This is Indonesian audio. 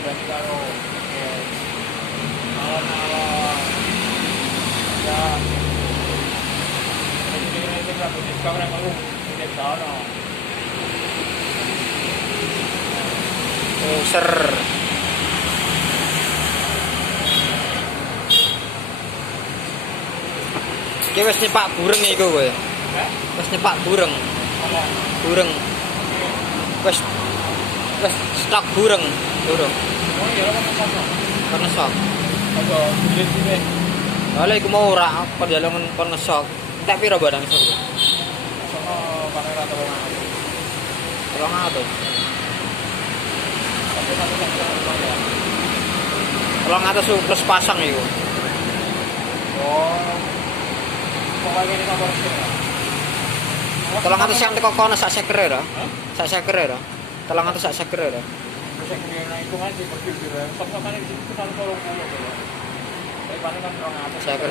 kandhani karo alon-alon ya ini rambut diskon nang aku di sono. User. Iki wis nyepak bureng iku kowe. Wis nyepak bureng. Bureng. Wis stok bureng, durung. Oh iya kan kono. Kon ngesok. Aja dulit sini. Lah iku mau ora kon jalungan kon ngesok. Tak piro barang ngesok? Sono kamera 300. 300. Tapi satu ya. 300 plus pasang iku. Oh. Pokoknya ini nomor sini. 300 yang teko kono sak sekere ra? Sak sekere ra? 300 sak sekere ra? Terus yang kena hitungan sih berpikir ya. Sok-sokan ini itu kan 30 ya. Tapi paling kan 200. Seker.